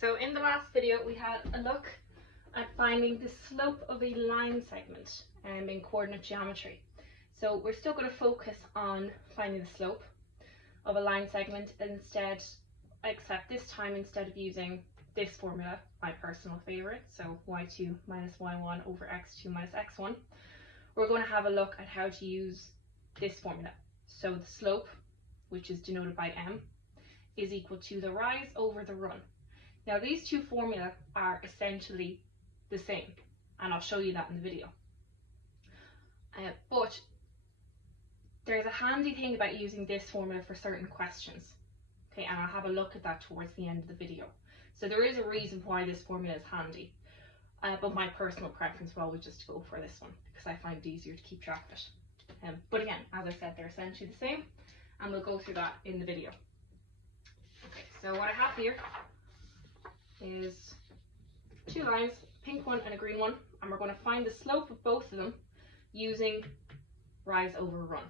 So in the last video we had a look at finding the slope of a line segment in coordinate geometry. So we're still going to focus on finding the slope of a line segment except this time instead of using this formula, my personal favorite, so y2 minus y1 over x2 minus x1, we're going to have a look at how to use this formula. So the slope, which is denoted by m, is equal to the rise over the run. Now these two formulas are essentially the same, and I'll show you that in the video. But there's a handy thing about using this formula for certain questions. Okay, and I'll have a look at that towards the end of the video. So there is a reason why this formula is handy, but my personal preference will always just go for this one because I find it easier to keep track of it. But again, as I said, they're essentially the same, and we'll go through that in the video. Okay, so what I have here is two lines, a pink one and a green one, and we're going to find the slope of both of them using rise over run.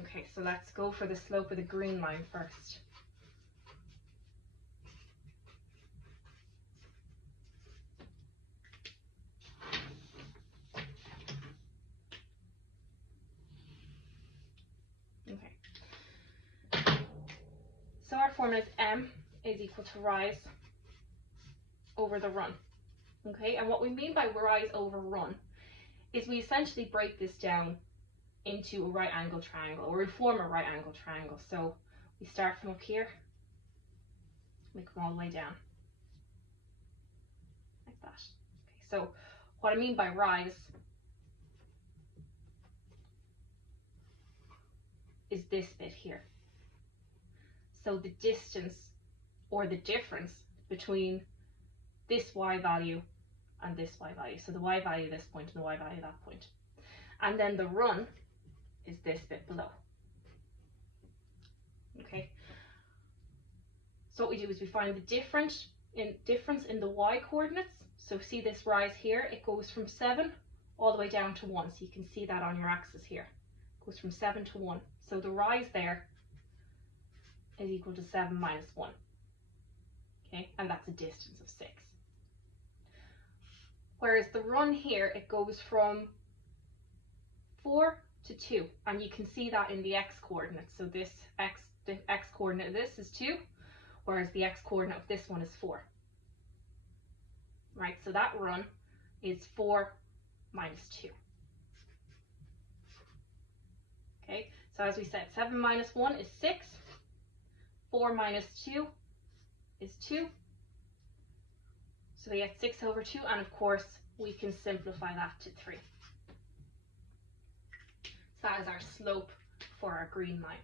Okay, so let's go for the slope of the green line first. Okay, so our formula is m is equal to rise over the run. Okay, and what we mean by rise over run is we essentially break this down into a right angle triangle, or we form a right angle triangle. So we start from up here, we come all the way down like that. Okay, so what I mean by rise is this bit here. So the distance or the difference between this y value and this y value. So the y value at this point and the y value at that point. And then the run is this bit below. Okay. So what we do is we find the difference in the y coordinates. So see this rise here, it goes from 7 all the way down to 1. So you can see that on your axis here. It goes from 7 to 1. So the rise there is equal to 7 minus 1. Okay, and that's a distance of 6. Whereas the run here, it goes from 4 to 2, and you can see that in the x coordinates. So the x coordinate of this is 2, whereas the x coordinate of this one is 4. Right, so that run is 4 minus 2. Okay, so as we said, 7 minus 1 is 6, 4 minus 2 is 2. So we get 6 over 2, and of course we can simplify that to 3. So that is our slope for our green line.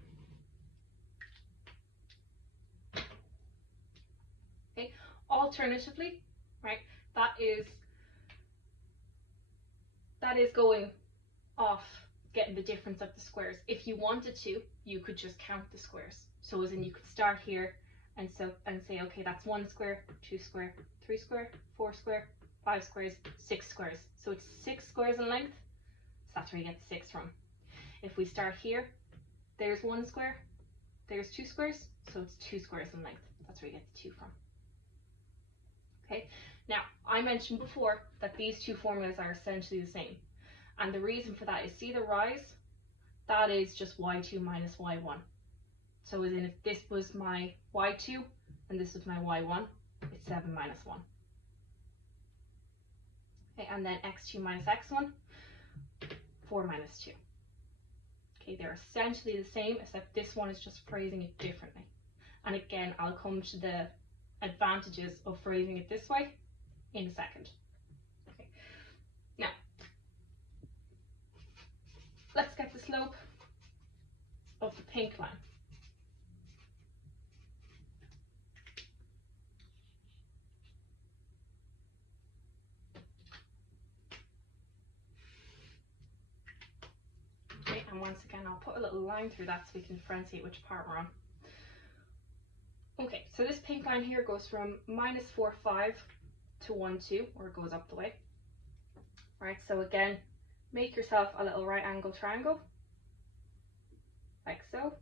Okay, alternatively, right, that is going off getting the difference of the squares. If you wanted to, you could just count the squares. So as in you could start here and say, okay, that's 1 square, 2 square, 3 square, 4 square, 5 squares, 6 squares. So it's 6 squares in length. So that's where you get the 6 from. If we start here, there's 1 square, there's 2 squares, so it's 2 squares in length. That's where you get the 2 from. Okay, now I mentioned before that these two formulas are essentially the same. And the reason for that is, see the rise? That is just y2 minus y1. So as in if this was my y2 and this was my y1, it's 7 minus 1. Okay, and then x2 minus x1, 4 minus 2. Okay, they're essentially the same, except this one is just phrasing it differently. And again, I'll come to the advantages of phrasing it this way in a second. Okay, now let's get the slope of the pink line. Okay, and once again, I'll put a little line through that so we can differentiate which part we're on. Okay, so this pink line here goes from minus 4, 5 to 1, 2, or it goes up the way. Right, so again, make yourself a little right angle triangle, like so.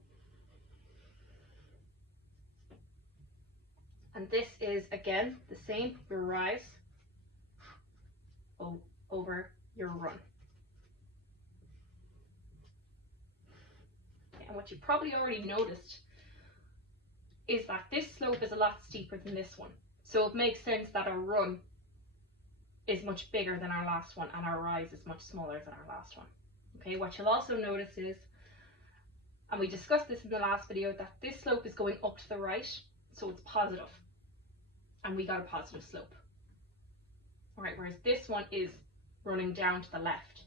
And this is, again, the same, your rise over your run. Okay, and what you probably already noticed is that this slope is a lot steeper than this one. So it makes sense that our run is much bigger than our last one and our rise is much smaller than our last one. Okay, what you'll also notice is, and we discussed this in the last video, that this slope is going up to the right, so it's positive, and we got a positive slope. All right, whereas this one is running down to the left,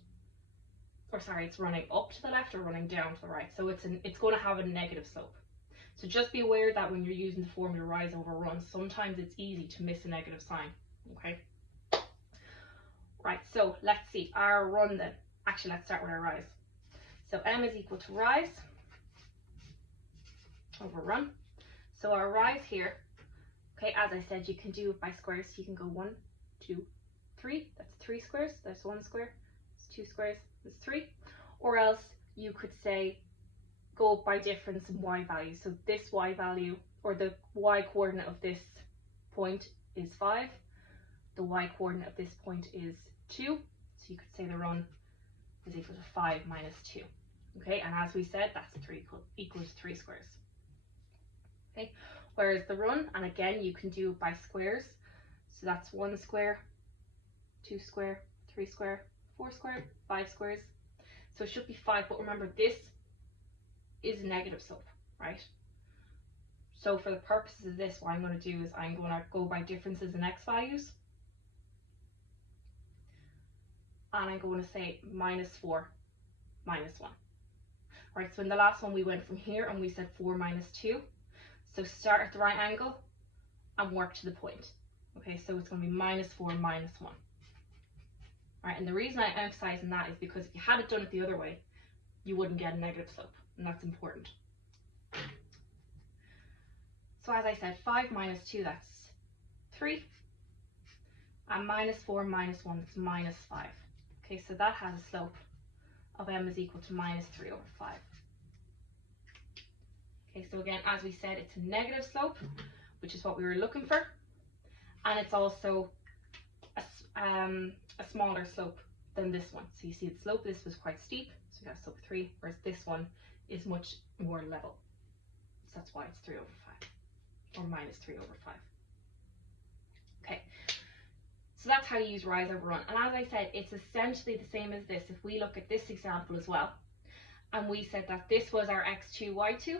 or sorry, it's running up to the left or running down to the right, so it's going to have a negative slope. So just be aware that when you're using the formula rise over run, sometimes it's easy to miss a negative sign. Okay. Right, so let's see our run then. Actually, let's start with our rise. So m is equal to rise over run. So our rise here, okay, as I said, you can do it by squares. You can go 1, 2, 3. That's 3 squares. That's 1 square. That's 2 squares. That's 3. Or else you could say go by difference in y value. So this y value, or the y coordinate of this point is 5. The y coordinate of this point is 2. So you could say the run is equal to 5 minus 2. Okay, and as we said, that's 3 equals 3 squares. Okay, whereas the run, and again, you can do it by squares. So that's 1 square, 2 square, 3 square, 4 square, 5 squares. So it should be 5, but remember this is a negative slope, right? So for the purposes of this, what I'm going to do is I'm going to go by differences in x values. And I'm going to say minus 4, minus 1. Right, so in the last one we went from here and we said 4 minus 2. So start at the right angle and work to the point. Okay, so it's going to be minus 4 minus 1. Right, and the reason I'm emphasizing that is because if you had it done it the other way, you wouldn't get a negative slope, and that's important. So as I said, 5 minus 2, that's 3. And minus 4 minus 1, that's minus 5. Okay, so that has a slope of m is equal to minus 3 over 5. Okay, so again, as we said, it's a negative slope, which is what we were looking for. And it's also a smaller slope than this one. So you see the slope, this was quite steep, so we got slope 3, whereas this one is much more level. So that's why it's 3 over 5, or minus 3 over 5. Okay, so that's how you use rise over run. And as I said, it's essentially the same as this. If we look at this example as well, and we said that this was our x2, y2,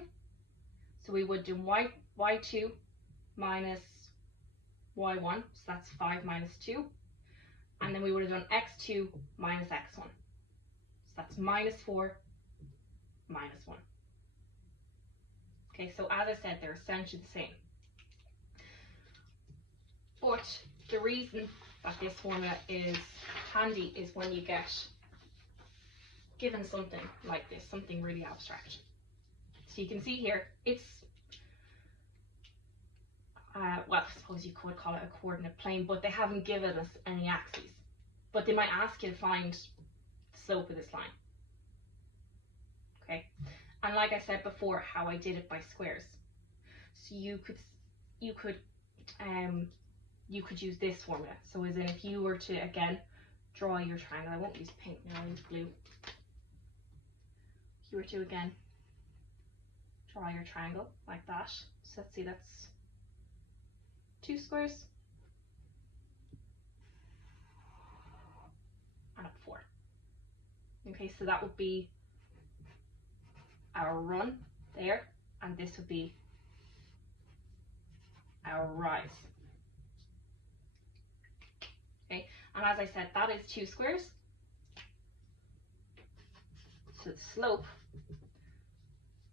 so we would do y2 minus y1, so that's 5 minus 2. And then we would have done x2 minus x1. So that's minus 4 minus 1. Okay, so as I said, they're essentially the same. But the reason that this formula is handy is when you get given something like this, something really abstract. So you can see here, it's, well, I suppose you could call it a coordinate plane, but they haven't given us any axes. But they might ask you to find the slope of this line. Okay, and like I said before, how I did it by squares. So you could use this formula. So as in, if you were to again draw your triangle, I won't use pink now, I'll use blue. If you were to again draw your triangle like that, so let's see, that's 2 squares and up 4. Okay, so that would be our run there, and this would be our rise. Okay, and as I said, that is 2 squares. So the slope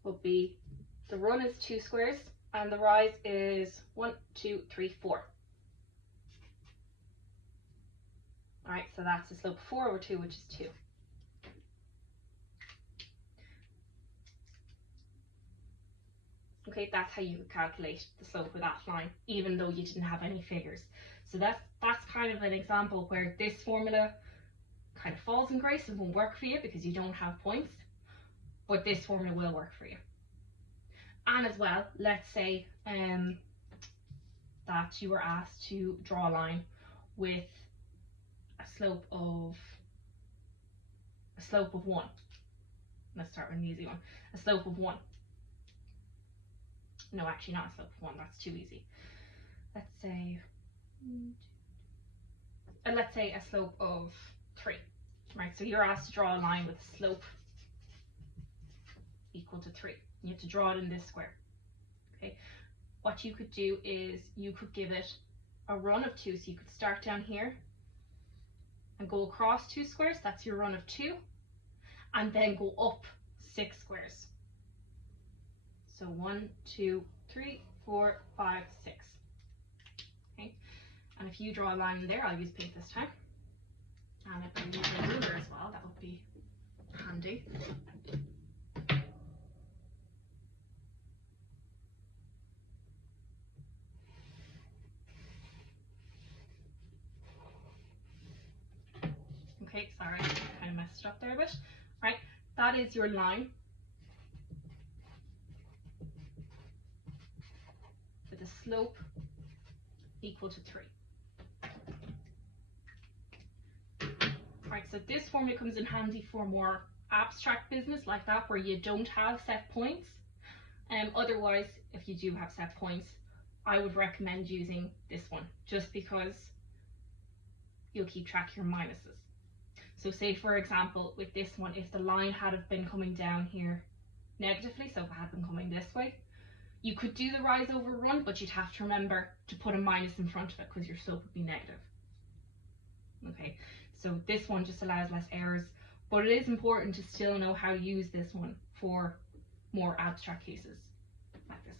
would be, the run is 2 squares and the rise is 1, 2, 3, 4. Alright, so that's the slope of 4 over 2, which is 2. Okay, that's how you would calculate the slope of that line, even though you didn't have any figures. So that's kind of an example where this formula kind of falls in grace and won't work for you because you don't have points, but this formula will work for you. And as well, let's say that you were asked to draw a line with a slope of 1. Let's start with an easy one. A slope of 1. No, actually not a slope of 1, that's too easy. Let's say a slope of 3. Right, so you're asked to draw a line with a slope equal to 3. You have to draw it in this square. Okay, what you could do is you could give it a run of 2, so you could start down here and go across 2 squares, that's your run of 2, and then go up 6 squares. So 1, 2, 3, 4, 5, 6. Okay, and if you draw a line in there, I'll use pink this time. And if I use a ruler as well, that would be handy. Okay, sorry, I kind of messed it up there a bit. Right, that is your line with a slope equal to 3. Right, so this formula comes in handy for more abstract business like that, where you don't have set points. Otherwise, if you do have set points, I would recommend using this one, just because you'll keep track of your minuses. So say, for example, with this one, if the line had been coming down here negatively, so if it had been coming this way, you could do the rise over run, but you'd have to remember to put a minus in front of it because your slope would be negative. Okay, so this one just allows less errors, but it is important to still know how to use this one for more abstract cases like this